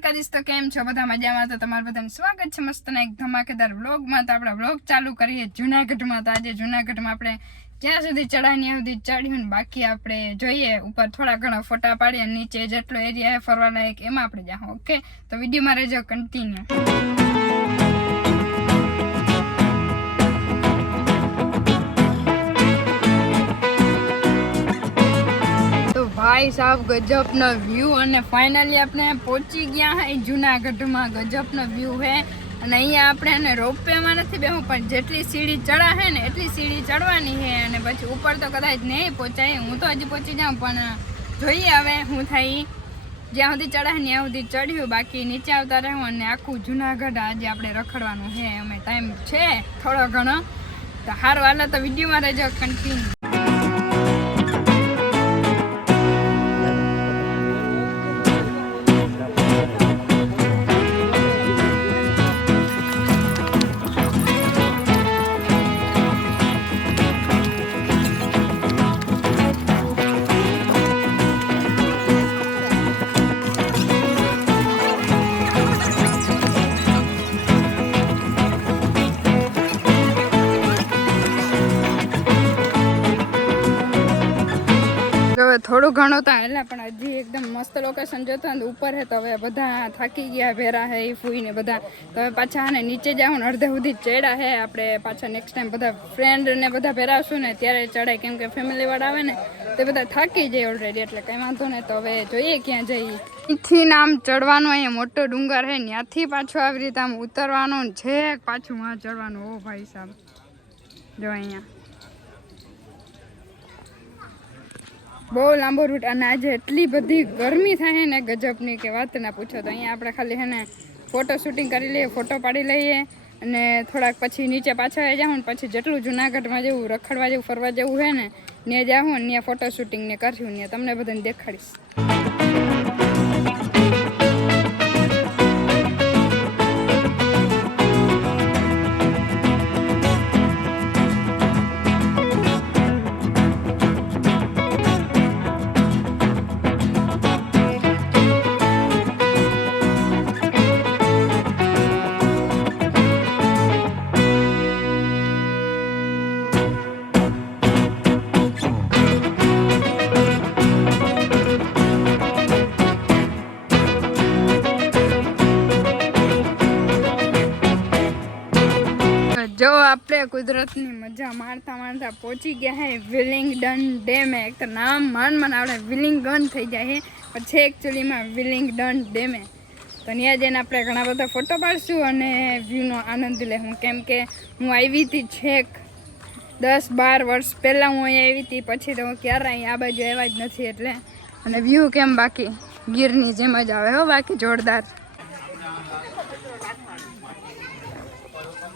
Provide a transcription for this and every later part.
દ્વારકાધીશ તો કેમ છો બધા મજામાં? તો તમારું બધાનું સ્વાગત છે મસ્તના એક ધમાકેદાર વ્લોગમાં. તો આપણે વ્લોગ ચાલુ કરીએ જુનાગઢમાં. તો આજે જુનાગઢમાં આપણે જ્યાં સુધી ચડાની સુધી ચડ્યું ને બાકી આપણે જોઈએ ઉપર થોડા ઘણા ફોટા પાડીએ, નીચે જેટલો એરિયા ફરવા લાયક એમાં આપણે જાઓ. ઓકે, તો વિડીયોમાં રહેજો કન્ટિન્યુ. भाई साहब गजब ना व्यू અને ફાઇનલી આપણે પહોંચી ગયા હે જુનાગઢમાં. ગજબનો વ્યૂ હે અને અહીંયા આપણે એને રોપવેમાં નથી બેહું, પણ જેટલી સીડી ચડા હે ને એટલી સીડી ચડવાની હે અને પછી ઉપર તો કદાચ નહીં પહોંચાય. હું તો હજી પહોંચી જાઉં પણ જોઈએ હવે શું થાય. જ્યાં સુધી ચડા હે ત્યાં સુધી ચડ્યું, બાકી નીચે આવતા રહું અને આખું જુનાગઢ આજે આપણે રખડવાનું છે. અમે ટાઈમ છે થોડો ઘણો, તો સારું હાલો તો વિડીયોમાં રહેજો કન્ટિન્યુ. થોડું ઘણું તો એટલે પણ હજી એકદમ મસ્ત લોકેશન જોતા ને ઉપર હે. તો હવે બધા થાકી ગયા, ભેરા હે એ ફૂઈને બધા. તો હવે પાછા ને નીચે જાવ ને અડધે સુધી ચડ્યા હે. આપણે પાછા નેક્સ્ટ ટાઈમ બધા ફ્રેન્ડ ને બધા ભેરાશું ને ત્યારે ચડાય, કેમ કે ફેમિલી વાળા આવે ને તે બધા થાકી જાય ઓલરેડી, એટલે કંઈ વાંધો નહીં. તો હવે જોઈએ ક્યાં જઈએ. અહીંથી આમ ચડવાનું, અહીંયા મોટો ડુંગર હે, ત્યાંથી પાછું આવી રીતે આમ ઉતરવાનું છે, પાછું વાં ચડવાનું. ઓ ભાઈ સાહેબ જો અહીંયા બહુ લાંબો રૂટ. અને આજે એટલી બધી ગરમી થાય ને ગજબની કે વાત ના પૂછો. તો અહીંયા આપણે ખાલી હે ને ફોટો શૂટિંગ કરી લઈએ, ફોટો પાડી લઈએ અને થોડાક પછી નીચે પાછા આવી જાઉં. પછી જેટલું જુનાગઢમાં જેવું રખડવા જેવું ફરવા જેવું છે ને ત્યાં જાઉં ને ત્યાં ફોટો શૂટિંગ ને કર્યું ને તમને બધાને દેખાડીશ. જો આપણે કુદરતની મજા માણતા માણતા પહોંચી ગયા હે વિલિંગડન ડેમે. એક તો નામ મન આવડે વિલિંગડન થઈ જાય છે, પણ છે એકચ્યુઅલીમાં વિલિંગડન ડેમે. તો ત્યાં જઈને આપણે ઘણા બધા ફોટો પાડશું અને વ્યૂનો આનંદ લેવું, કેમ કે હું આવી હતી છેક 10-12 વર્ષ પહેલાં હું અહીંયા આવી હતી. પછી તો હું ક્યારે અહીં આ બાજુ આવ્યા જ નથી. એટલે અને વ્યૂ કેમ બાકી ગીરની જેમ જ આવે હો, બાકી જોરદાર.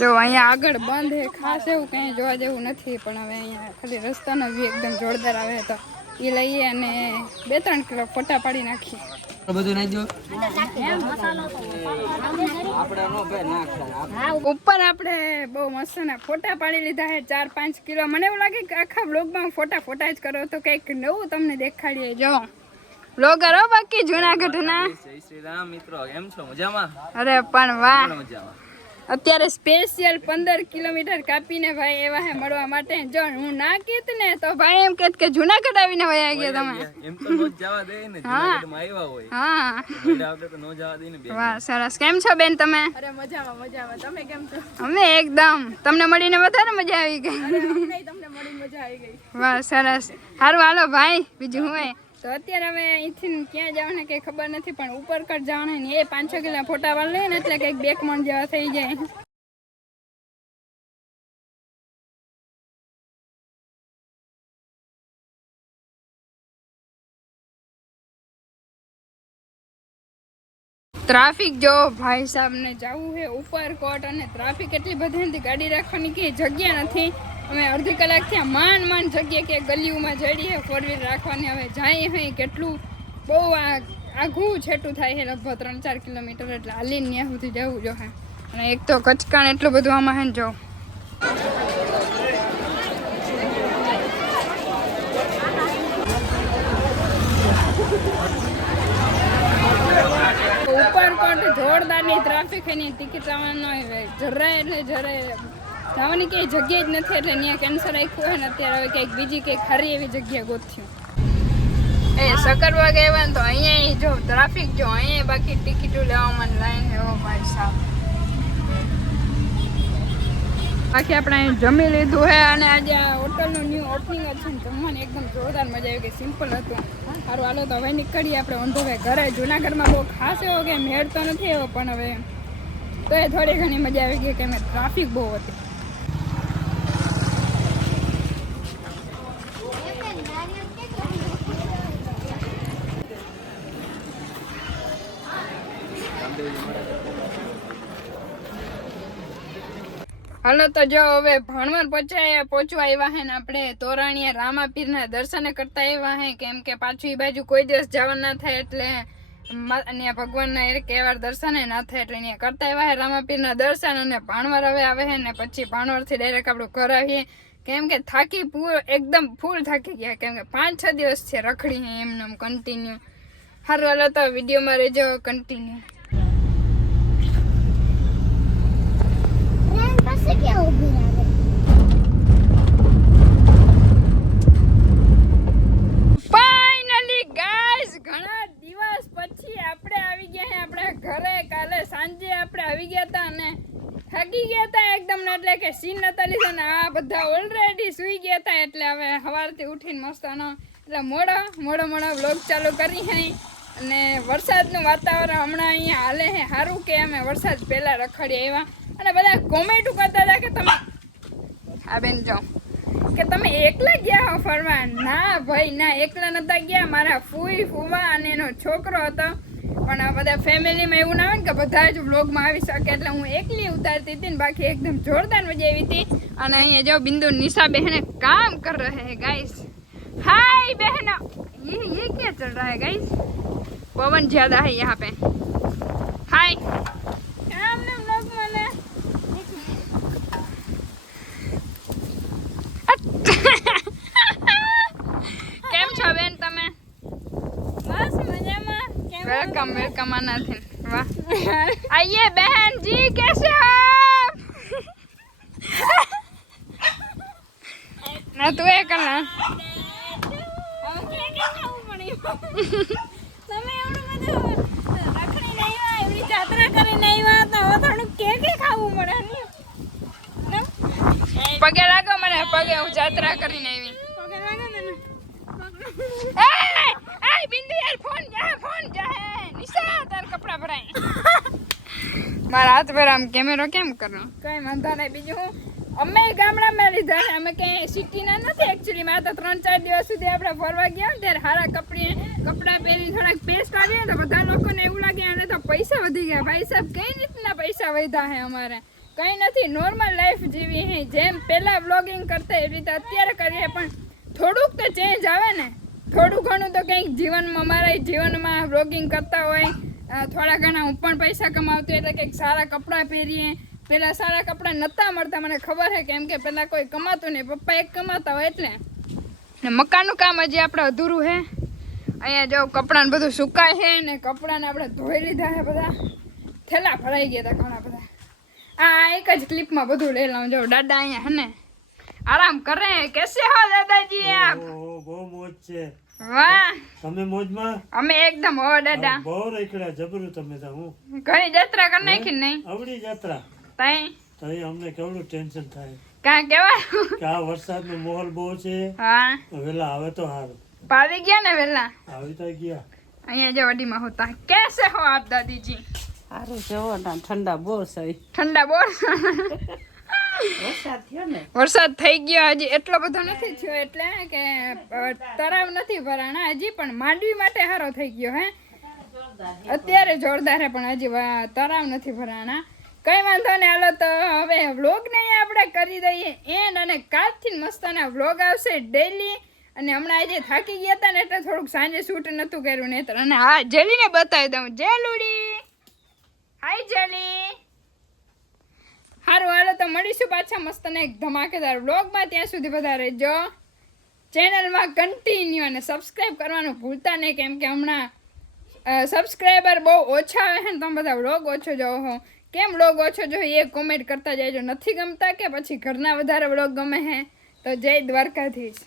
જો અહીંયા આગળ બંધ છે, ખાસ એવું કંઈ જોવા જેવું નથી, પણ હવે અહીંયા ખાલી રસ્તાનો વ્યૂ એકદમ જોરદાર આવે. તો એ લઈએ અને 2-3 કિલો ફોટા પાડી નાખીએ. ઉપર આપણે બહુ મસ્ત ના ફોટા પાડી લીધા છે 4-5 કિલો. મને એવું લાગે કે આખા બ્લોગમાં ફોટા જ કરો તો કંઈક નવું તમને દેખાડીએ. જો બ્લોગર હો બાકી જુનાગઢના. જય શ્રી રામ મિત્રો, કેમ છો? મજામાં? અરે પણ વાહ, મજામાં. અત્યારે સ્પેશિયલ 15 કિલોમીટર કાપીને ભાઈ એવા હે મળવા માટે. જો હું ના કહેત ને તો ભાઈ એમ કહેત કે જુનાગઢ આવીને વયા ગયા તમે. એમ તો નો જવા દે ને, જુનાગઢમાં આવ્યા હોય. હા મજા આવતે તો નો જવા દે ને બે. વાહ સરસ. કેમ છો બેન તમે? અરે મજામાં. તમે કેમ છો? અમે એકદમ. તમને મળીને વધારે મજા આવી ગઈ. તમને મળી મજા આવી ગઈ. વાહ સરસ. સારું હાલો ભાઈ, બીજું હું તો અત્યારે હવે અહીંથી ક્યાં જવાનું ને કંઈ ખબર નથી, પણ ઉપર કટ જવાનું ને એ 5-6 કિલો ફોટા વાળ લઈએ ને એટલે કંઈક 2 મણ જેવા થઈ જાય. ટ્રાફિક જો ભાઈ સાહેબ ને જવું છે ઉપરકોટ અને ટ્રાફિક એટલી બધી નથી, ગાડી રાખવાની કઈ જગ્યા નથી. અમે અડધી કલાક થયા માંડ જગ્યા કે ગલીઓમાં જડી છે 4 વ્હીલ રાખવાની. હવે જાય હોય કેટલું બહુ આઘું છેટું થાય છે, લગભગ 3-4 કિલોમીટર, એટલે હાલીને ત્યાં સુધી જવું જો. અને એક તો કચકાણ એટલું બધું આમાં હે જો. ઉપરકોટ જોરદારની ટ્રાફિક એની ટિકિટ આવવાનો જરાય એટલે જરાય જવાની કઈ જગ્યા જ નથી એટલે ત્યાં કેન્સલ રાખ્યું હોય ને અત્યારે હવે કંઈક બીજી કંઈક સારી એવી જગ્યા ગોત્યું એ સકરવા ગયા ને તો અહીંયા જો ટ્રાફિક જો અહીંયા બાકી ટિકિટો લેવામાં લાઈન એવો ભાઈ સાહેબ બાકી આપણે અહીં જમી લીધું હે અને આજે આ હોટલનું ન્યૂ ઓપનિંગ જ છે ને જમવાની એકદમ જોરદાર મજા આવી ગઈ સિમ્પલ હતું સારું હાલો તો હવે નીકળીએ આપણે ઓંધો ભાઈ ઘરે જુનાગઢમાં બહુ ખાસ એવો કે મેળ તો નથી એવો પણ હવે તો એ થોડી ઘણી મજા આવી ગઈ કે મેં ટ્રાફિક બહુ હતી હાલો તો જો હવે ભણવર પહોંચવા આવ્યા હે ને આપણે તોરાણીયા રામાપીરના દર્શને કરતા આવ્યા હે કેમ કે પાછું એ બાજુ કોઈ દિવસ જવાનું ના થાય એટલે અહીંયા ભગવાનના કહેવાર દર્શન ના થાય એટલે અહીંયા કરતા આવ્યા હે રામાપીરના દર્શન અને ભાણવર હવે આવે હે ને પછી ભાણવરથી ડાયરેક્ટ આપણું ઘર આવીએ કેમ કે થાકી એકદમ ફૂલ થાકી ગયા કેમ કે 5-6 દિવસ છે રખડી હે એમને કન્ટિન્યુ સારું હાલો તો વિડીયોમાં રહેજો કન્ટિન્યુ ફાઇનલી ગાઈસ ઘણા દિવસ પછી આપણે આવી ગયા હે આપણા ઘરે કાલે સાંજે આપણે આવી ગયા હતા અને થાકી ગયા હતા એકદમ ને એટલે કે સીન નતા લીધા ને આ બધા ઓલરેડી સૂઈ ગયા હતા એટલે હવે સવારથી ઉઠીને મસ્તનો એટલે મોડો વ્લોગ ચાલુ કરી હે અને વરસાદનું વાતાવરણ હમણાં અહીંયા હાલે હે સારું કે અમે વરસાદ પહેલા રખડી આવ્યા અને બધા કોમેન્ટ કરતા હતા કે તમે હા બેન જો કે તમે એકલા ગયા હો ફરવા ના ભાઈ ના એકલા નતા ગયા મારા ફૂવા અને એનો છોકરો હતો પણ આ બધા ફેમિલીમાં એવું ના હોય ને કે બધા જ વ્લોગમાં આવી શકે એટલે હું એકલી ઉતારતી હતી ને બાકી એકદમ જોરદાર મજા આવી હતી અને અહીંયા જો બિંદુ નિશા બહેને काम कर रहे हैं गाइस हाय बहना ये क्या चल रहा है गाइस पवन ज्यादा है यहाँ पे हाय हमने व्लॉग माना કેમ છો બેન તમે બસ મજામાં વેલકમ આનાથી વાહ આइए बहन जी कैसे हो ના તું એ કલા તમે એવડું બધું રખડીને આવ્યા એવડી જાત્રા કરીને આવ્યા તો હવે થોડું કે ખાવું પડે ને પગે લાગો મને પગે હું જાત્રા કરીને આવી પગે લાગે ને એ બિંદુ યાર ફોન જા નિશા તાર કપડા ભરાય મારા હાથ પર આમ કેમેરો કેમ કરો કઈ વાંધો નહીં બીજું હું અમે ગામડામાં લીધા છે અમે કઈ સિટીના નથી એકચ્યુઅલીમાં તો 3-4 દિવસ સુધી આપણે ફરવા ગયા ને ત્યારે હારા કપડાં પહેરી થોડાક પેસ્ટ આવ્યા તો બધા લોકોને એવું લાગે અને તો પૈસા વધી ગયા ભાઈ સાહેબ કઈ રીતના પૈસા વધ્યા હે અમારે કઈ નથી નોર્મલ લાઈફ જીવી હે જેમ પહેલા વ્લોગિંગ કરતા એવી રીતે અત્યારે કરીએ પણ થોડુંક તો ચેન્જ આવે ને થોડું ઘણું તો કંઈક જીવનમાં મારા જીવનમાં વ્લોગિંગ કરતા હોય થોડા ઘણા હું પણ પૈસા કમાવતી એટલે કંઈક સારા કપડાં પહેરીએ પેલા સારા કપડાં નહોતા મળતા મને ખબર છે કેમ કે પેલા કોઈ કમાતું નહીં પપ્પા એક કમાતા હોય એટલે ને મકાનનું કામ હજી આપણે અધૂરું છે અહીંયા જો કપડાને બધું સુકાય છે ને કપડાને આપણે ધોઈ લીધા છે બધા થેલા ભરાઈ ગયા હતા ઘણા બધા આ એક જ ક્લિપમાં બધું લઈ લઉં જો દાદા અહીંયા હે ને આરામ કરે કેસે હો દાદાજી આપ બહુ મોજ છે વાહ તમે મોજમાં અમે એકદમ હો દાદા બહુ રેકડા જબરું તમે તો હું ઘણી જાત્રા કરી નાખી નહીં આવડી જાત્રા તઈ તો અમને કેવડું ટેન્શન થાય કાં કેવા કે આ વરસાદનો માહોલ બહુ છે હા વેલા આવે તો હારું પાવી ગયા ને વેલા આવી તો ગયા અહીંયા જો અડીમાં હોતા कैसे हो आप दादी जी સારું જવો ને ઠંડા બહુ છે ઠંડા બોલ વરસાદ થયો ને વરસાદ થઈ ગયો હજી એટલો બધો નથી થયો એટલે કે તરાવ નથી ભરાણા હજી પણ માંડવી માટે સારો થઈ ગયો હે અત્યારે જોરદાર હે પણ હજી તરાવ નથી ભરાણા કઈ વાંધો ને હાલો તો હવે વ્લોગ ને આપણે કરી દઈએ એન્ડ અને કાલથી મસ્તના વ્લોગ આવશે ડેલી અને હમણાં આજે થાકી ગયા હતા ને એટલે થોડુંક સાંજે શૂટ નહોતું કર્યું ને અને હા જેલીને બતાવી દઉં જેલુડી હાય જેલી સારું હાલો તો મળીશું પાછા મસ્ત ને એક ધમાકેદાર વ્લોગમાં ત્યાં સુધી બધા રહેજો ચેનલમાં કન્ટિન્યુ અને સબસ્ક્રાઈબ કરવાનું ભૂલતા નહીં કેમ કે હમણાં સબસ્ક્રાઈબર બહુ ઓછા આવે છે ને તમે બધા વ્લોગ ઓછો જોવો છો. કેમ વ્લોગ ઓછો જોઈએ એ કોમેન્ટ કરતા જજો. નથી ગમતા કે પછી ઘરના વધારે વ્લોગ ગમે છે? તો જય દ્વારકાધીશ.